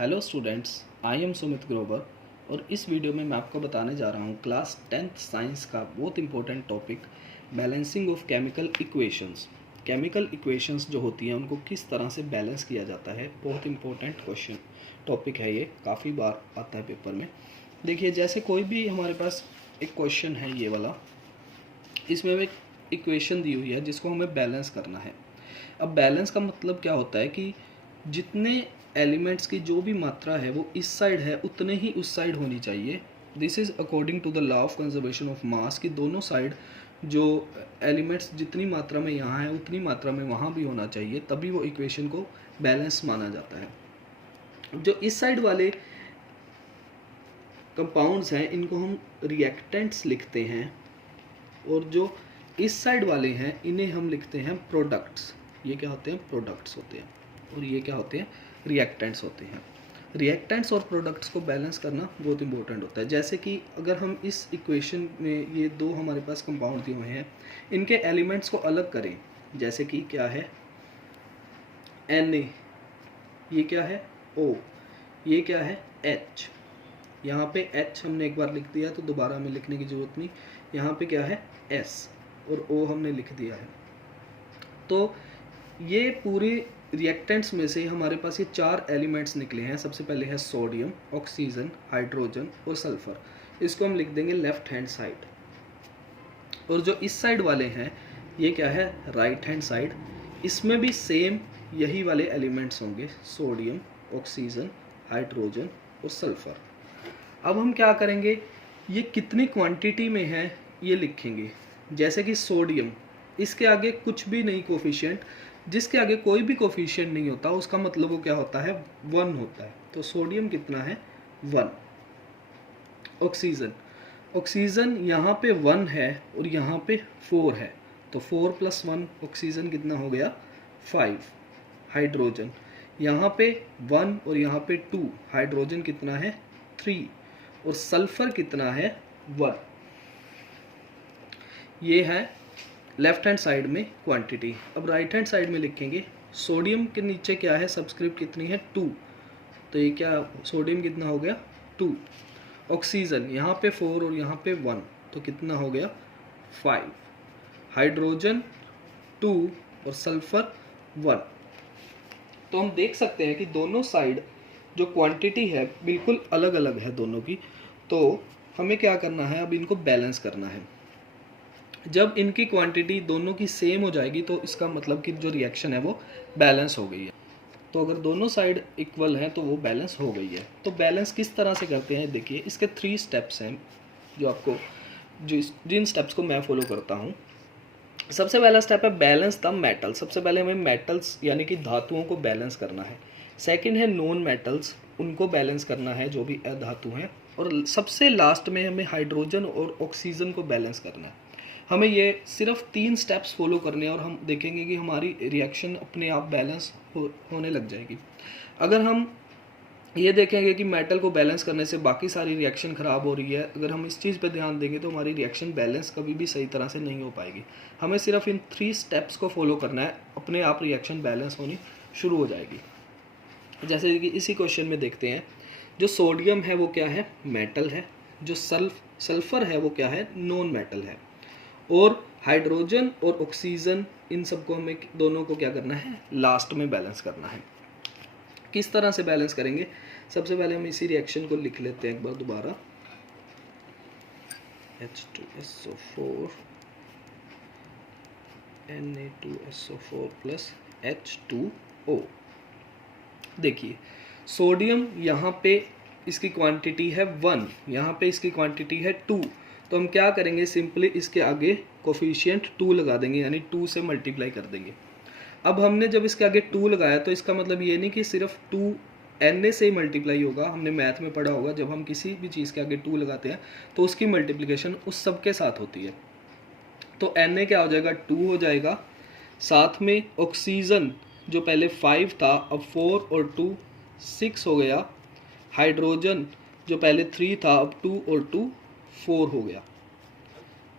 Hello students, I am Sumit Grover और इस video में मैं आपको बताने जा रहा हूँ क्लास 10th साइंस का बहुत important topic balancing of chemical equations. Chemical equations जो होती हैं उनको किस तरह से बैलेंस किया जाता है, बहुत इंपॉर्टेंट क्वेश्चन टॉपिक है ये, काफ़ी बार आता है पेपर में। देखिए, जैसे कोई भी हमारे पास एक क्वेश्चन है ये वाला, इसमें एक इक्वेशन दी हुई है जिसको हमें बैलेंस करना है। अब बैलेंस का मतलब क्या होता है कि जितने एलिमेंट्स की जो भी मात्रा है वो इस साइड है उतने ही उस साइड होनी चाहिए। This is according to the law of conservation of mass कि दोनों साइड जो एलिमेंट्स जितनी मात्रा में यहाँ है उतनी मात्रा में वहाँ भी होना चाहिए, तभी वो इक्वेशन को बैलेंस माना जाता है। जो इस साइड वाले कंपाउंड्स हैं इनको हम रिएक्टेंट्स लिखते हैं और जो इस साइड वाले हैं इन्हें हम लिखते हैं प्रोडक्ट्स। ये क्या होते हैं? प्रोडक्ट्स होते हैं। और ये क्या होते हैं? रिएक्टेंट्स होते हैं। रिएक्टेंट्स और प्रोडक्ट्स को बैलेंस करना बहुत इंपॉर्टेंट होता है। जैसे कि अगर हम इस इक्वेशन में ये दो हमारे पास कंपाउंड दिए हुए हैं, इनके एलिमेंट्स को अलग करें, जैसे कि क्या है Na, ये क्या है O, ये क्या है H। यहाँ पे H हमने एक बार लिख दिया तो दोबारा हमें लिखने की ज़रूरत नहीं। यहाँ पे क्या है S और O हमने लिख दिया है। तो ये पूरी रिएक्टेंट्स में से हमारे पास ये चार एलिमेंट्स निकले हैं। सबसे पहले है सोडियम, ऑक्सीजन, हाइड्रोजन और सल्फर। इसको हम लिख देंगे लेफ्ट हैंड साइड। और जो इस साइड वाले हैं ये क्या है? Right hand side. इसमें भी सेम यही वाले एलिमेंट्स होंगे, सोडियम, ऑक्सीजन, हाइड्रोजन और सल्फर। अब हम क्या करेंगे, ये कितनी क्वांटिटी में है ये लिखेंगे। जैसे कि सोडियम, इसके आगे कुछ भी नहीं कोफिशिएंट, जिसके आगे कोई भी कोफिशिएंट नहीं होता उसका मतलब वो क्या होता है? 1 होता है। तो सोडियम कितना है? 1। ऑक्सीजन, ऑक्सीजन यहाँ पे 1 है और यहाँ पे 4 है, तो 4 + 1 ऑक्सीजन कितना हो गया? 5। हाइड्रोजन, यहाँ पे 1 और यहाँ पे 2, हाइड्रोजन कितना है? 3। और सल्फर कितना है? 1। ये है लेफ्ट हैंड साइड में क्वांटिटी। अब राइट हैंड साइड में लिखेंगे, सोडियम के नीचे क्या है? सबस्क्रिप्ट कितनी है? 2। तो ये क्या, सोडियम कितना हो गया? 2। ऑक्सीजन यहाँ पे 4 और यहाँ पे 1, तो कितना हो गया? 5। हाइड्रोजन 2 और सल्फर 1। तो हम देख सकते हैं कि दोनों साइड जो क्वांटिटी है बिल्कुल अलग अलग है दोनों की। तो हमें क्या करना है, अब इनको बैलेंस करना है। जब इनकी क्वांटिटी दोनों की सेम हो जाएगी तो इसका मतलब कि जो रिएक्शन है वो बैलेंस हो गई है। तो अगर दोनों साइड इक्वल हैं तो वो बैलेंस हो गई है। तो बैलेंस किस तरह से करते हैं, देखिए इसके 3 स्टेप्स हैं जो आपको जिन स्टेप्स को मैं फॉलो करता हूँ। सबसे पहला स्टेप है बैलेंस द मेटल। सबसे पहले हमें मेटल्स यानी कि धातुओं को बैलेंस करना है। सेकंड है नॉन मेटल्स, उनको बैलेंस करना है जो भी अधातु हैं। और सबसे लास्ट में हमें हाइड्रोजन और ऑक्सीजन को बैलेंस करना है। हमें ये सिर्फ 3 स्टेप्स फॉलो करने हैं और हम देखेंगे कि हमारी रिएक्शन अपने आप बैलेंस होने लग जाएगी। अगर हम ये देखेंगे कि मेटल को बैलेंस करने से बाकी सारी रिएक्शन ख़राब हो रही है, अगर हम इस चीज़ पे ध्यान देंगे तो हमारी रिएक्शन बैलेंस कभी भी सही तरह से नहीं हो पाएगी। हमें सिर्फ इन 3 स्टेप्स को फॉलो करना है, अपने आप रिएक्शन बैलेंस होनी शुरू हो जाएगी। जैसे कि इसी क्वेश्चन में देखते हैं, जो सोडियम है वो क्या है? मेटल है। जो सल्फर है वो क्या है? नॉन मेटल है। और हाइड्रोजन और ऑक्सीजन, इन सबको हमें दोनों को क्या करना है? लास्ट में बैलेंस करना है। किस तरह से बैलेंस करेंगे? सबसे पहले हम इसी रिएक्शन को लिख लेते हैं एक बार दोबारा, H2SO4 Na2SO4 प्लस H2O। देखिए सोडियम यहाँ पे इसकी क्वांटिटी है 1, यहाँ पे इसकी क्वांटिटी है 2। तो हम क्या करेंगे, सिंपली इसके आगे कोफिशिएंट 2 लगा देंगे, यानी 2 से मल्टीप्लाई कर देंगे। अब हमने जब इसके आगे 2 लगाया तो इसका मतलब ये नहीं कि सिर्फ 2 Na से ही मल्टीप्लाई होगा। हमने मैथ में पढ़ा होगा, जब हम किसी भी चीज़ के आगे 2 लगाते हैं तो उसकी मल्टीप्लिकेशन उस सब के साथ होती है। तो Na क्या हो जाएगा? 2 हो जाएगा। साथ में ऑक्सीजन जो पहले 5 था अब 4 और 2 6 हो गया। हाइड्रोजन जो पहले 3 था अब 2 और 2 4 हो गया।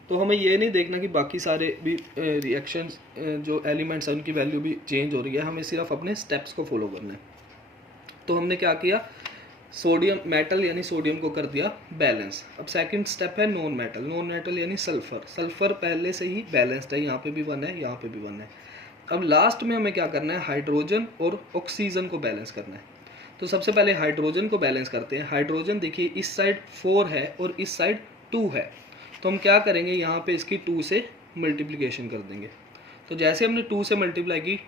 तो हमें ये नहीं देखना कि बाकी सारे भी रिएक्शंस जो एलिमेंट्स हैं उनकी वैल्यू भी चेंज हो रही है, हमें सिर्फ अपने स्टेप्स को फॉलो करना है। तो हमने क्या किया, सोडियम मेटल यानी सोडियम को कर दिया बैलेंस। अब सेकंड स्टेप है नॉन मेटल। नॉन मेटल यानी सल्फर। सल्फर पहले से ही बैलेंस्ड है, यहाँ पे भी 1 है, यहाँ पे भी 1 है। अब लास्ट में हमें क्या करना है, हाइड्रोजन और ऑक्सीजन को बैलेंस करना है। तो सबसे पहले हाइड्रोजन को बैलेंस करते हैं। हाइड्रोजन देखिए इस साइड 4 है और इस साइड 2 है, तो हम क्या करेंगे, यहाँ पे इसकी 2 से मल्टीप्लिकेशन कर देंगे। तो जैसे हमने 2 से मल्टीप्लाई की,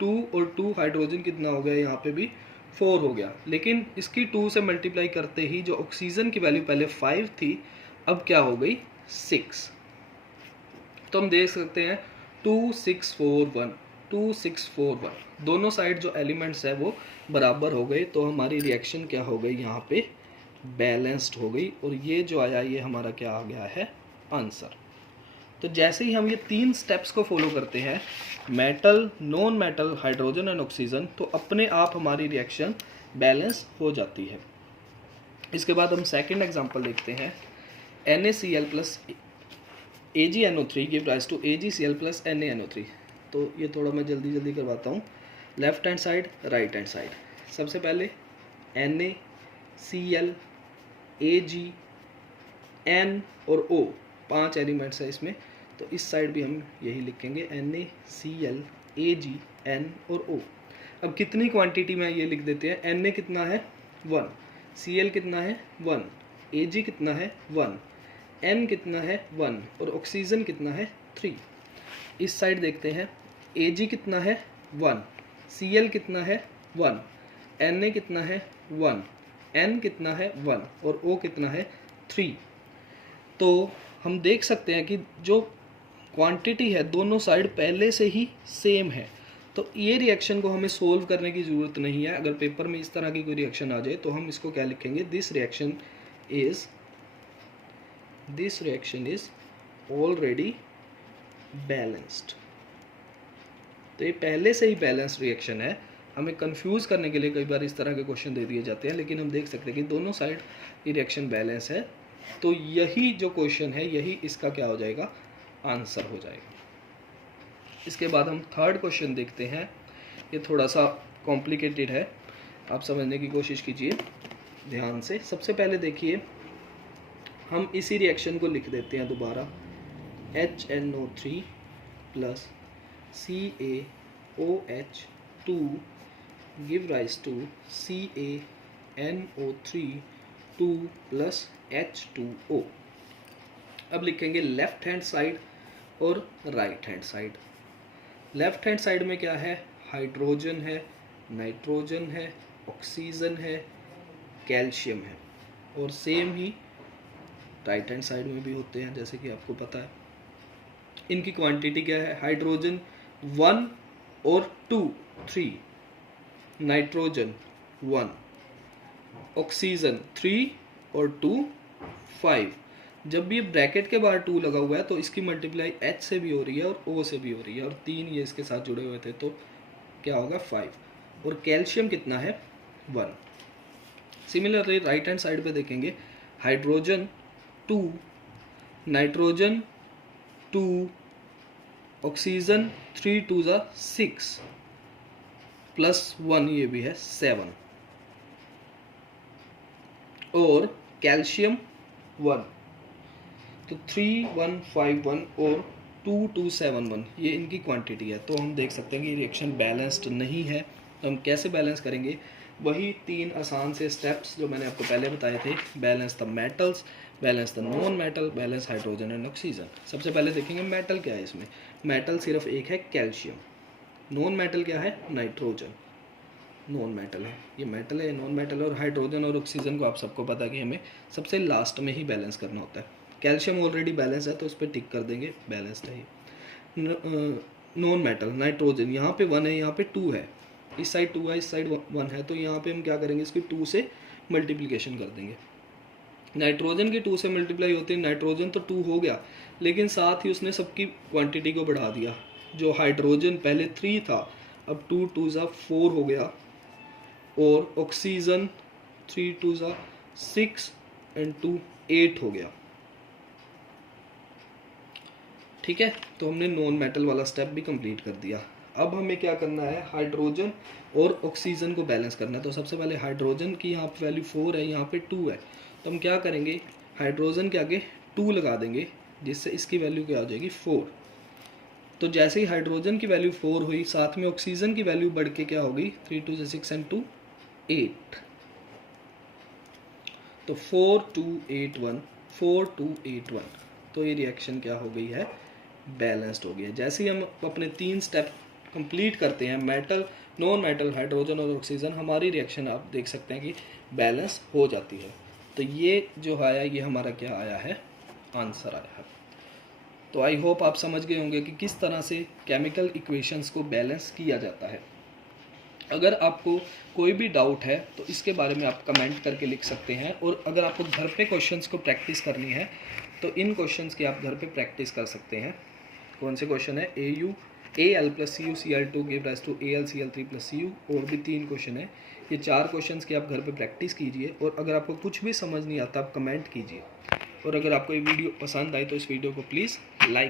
2 और 2 हाइड्रोजन कितना हो गया, यहाँ पे भी 4 हो गया। लेकिन इसकी 2 से मल्टीप्लाई करते ही जो ऑक्सीजन की वैल्यू पहले 5 थी, अब क्या हो गई 6। तो हम देख सकते हैं 2 6 4 1, 2 6 4 1, दोनों साइड जो एलिमेंट्स है वो बराबर हो गए। तो हमारी रिएक्शन क्या हो गई, यहाँ पे बैलेंस्ड हो गई। और ये जो आया ये हमारा क्या आ गया है, आंसर। तो जैसे ही हम ये 3 स्टेप्स को फॉलो करते हैं, metal, non metal, hydrogen and oxygen, तो अपने आप हमारी रिएक्शन बैलेंस हो जाती है। इसके बाद हम सेकंड एग्जांपल देखते हैं। NaCl plus AgNO3 give rise to AgCl plus NaNO3। तो ये थोड़ा मैं जल्दी करवाता हूँ, left hand side, right hand side. सबसे पहले NaCl, Ag, N और O, 5 एलिमेंट्स है इसमें। तो इस साइड भी हम यही लिखेंगे, NaCl, Ag, N और O। अब कितनी क्वांटिटी में ये लिख देते हैं, Na कितना है 1, Cl कितना है 1, Ag कितना है 1, N कितना है 1 और ऑक्सीजन कितना है 3। इस साइड देखते हैं, Ag कितना है 1, Cl कितना है 1, Na कितना है 1, N कितना है 1 और O कितना है 3। तो हम देख सकते हैं कि जो क्वांटिटी है दोनों साइड पहले से ही सेम है। तो ये रिएक्शन को हमें सोल्व करने की ज़रूरत नहीं है। अगर पेपर में इस तरह की कोई रिएक्शन आ जाए तो हम इसको क्या लिखेंगे, this reaction is already balanced. तो ये पहले से ही बैलेंस्ड रिएक्शन है। हमें कंफ्यूज करने के लिए कई बार इस तरह के क्वेश्चन दे दिए जाते हैं, लेकिन हम देख सकते हैं कि दोनों साइड ये रिएक्शन बैलेंस है। तो यही जो क्वेश्चन है, यही इसका क्या हो जाएगा, आंसर हो जाएगा। इसके बाद हम थर्ड क्वेश्चन देखते हैं। ये थोड़ा सा कॉम्प्लिकेटेड है, आप समझने की कोशिश कीजिए ध्यान से। सबसे पहले देखिए, हम इसी रिएक्शन को लिख देते हैं दोबारा, HNO3 plus CaOH2 give rise to CaNO3 2 plus H2O। अब लिखेंगे लेफ्ट हैंड साइड और right hand side. Left hand side में क्या है, हाइड्रोजन है, नाइट्रोजन है, ऑक्सीजन है, कैल्शियम है। और सेम ही राइट हैंड साइड में भी होते हैं, जैसे कि आपको पता है। इनकी क्वांटिटी क्या है, हाइड्रोजन 1 और 2 3, नाइट्रोजन 1, ऑक्सीजन 3 और 2 5। जब भी ब्रैकेट के बाहर 2 लगा हुआ है तो इसकी मल्टीप्लाई H से भी हो रही है और O से भी हो रही है, और 3 ये इसके साथ जुड़े हुए थे, तो क्या होगा 5। और कैल्शियम कितना है 1। सिमिलरली राइट हैंड साइड पे देखेंगे, हाइड्रोजन 2, नाइट्रोजन 2, ऑक्सीजन 3 2 6 प्लस 1 ये भी है 7, और कैल्शियम 1। तो 3 1 5 1 और 2 2 7 1 ये इनकी क्वांटिटी है। तो हम देख सकते हैं कि रिएक्शन बैलेंस्ड नहीं है। तो हम कैसे बैलेंस करेंगे, वही 3 आसान से स्टेप्स जो मैंने आपको पहले बताए थे, balance the metals, balance the non metal, balance hydrogen and oxygen. सबसे पहले देखेंगे मेटल क्या है। इसमें मेटल सिर्फ एक है, कैल्शियम। नॉन मेटल क्या है, नाइट्रोजन नॉन मेटल है। ये मेटल है, नॉन मेटल। और हाइड्रोजन और ऑक्सीजन को आप सबको पता है कि हमें सबसे लास्ट में ही बैलेंस करना होता है। कैल्शियम ऑलरेडी बैलेंस है तो उस पर टिक कर देंगे, बैलेंस्ड है ये। नॉन मेटल नाइट्रोजन, यहाँ पे 1 है, यहाँ पे 2 है, इस साइड 2 है, इस साइड 1 है, तो यहाँ पे हम क्या करेंगे, इसकी 2 से मल्टीप्लिकेशन कर देंगे। नाइट्रोजन की 2 से मल्टीप्लाई होती है, नाइट्रोजन तो 2 हो गया, लेकिन साथ ही उसने सबकी क्वांटिटी को बढ़ा दिया। जो हाइड्रोजन पहले 3 था, अब 2 2 4 हो गया, और ऑक्सीजन 3 2 6 एंड 2 8 हो गया। ठीक है, तो हमने नॉन मेटल वाला स्टेप भी कंप्लीट कर दिया। अब हमें क्या करना है, हाइड्रोजन और ऑक्सीजन को बैलेंस करना है। तो सबसे पहले हाइड्रोजन की यहाँ पे वैल्यू 4 है, यहाँ पे 2 है, तो हम क्या करेंगे, हाइड्रोजन के आगे 2 लगा देंगे, जिससे इसकी वैल्यू क्या हो जाएगी 4। तो जैसे ही हाइड्रोजन की वैल्यू 4 हुई, साथ में ऑक्सीजन की वैल्यू बढ़ के क्या होगी, 3 2 6 एंड 2 8, तो 4 2 8 1, तो ये रिएक्शन क्या हो गई है, बैलेंस्ड हो गई है। जैसे ही हम अपने 3 स्टेप कंप्लीट करते हैं, मेटल, नॉन मेटल, हाइड्रोजन और ऑक्सीजन, हमारी रिएक्शन आप देख सकते हैं कि बैलेंस हो जाती है। तो ये जो आया, ये हमारा क्या आया है, आंसर आया है। तो आई होप आप समझ गए होंगे कि किस तरह से केमिकल इक्वेशंस को बैलेंस किया जाता है। अगर आपको कोई भी डाउट है तो इसके बारे में आप कमेंट करके लिख सकते हैं, और अगर आपको घर पे क्वेश्चंस को प्रैक्टिस करनी है तो इन क्वेश्चंस की आप घर पे प्रैक्टिस कर सकते हैं। कौन से क्वेश्चन है, AL+CuCl2 give rise to AlCl3+Cu, और भी 3 क्वेश्चन है। ये 4 क्वेश्चंस की आप घर पे प्रैक्टिस कीजिए, और अगर आपको कुछ भी समझ नहीं आता आप कमेंट कीजिए, और अगर आपको ये वीडियो पसंद आए तो इस वीडियो को प्लीज़ लाइक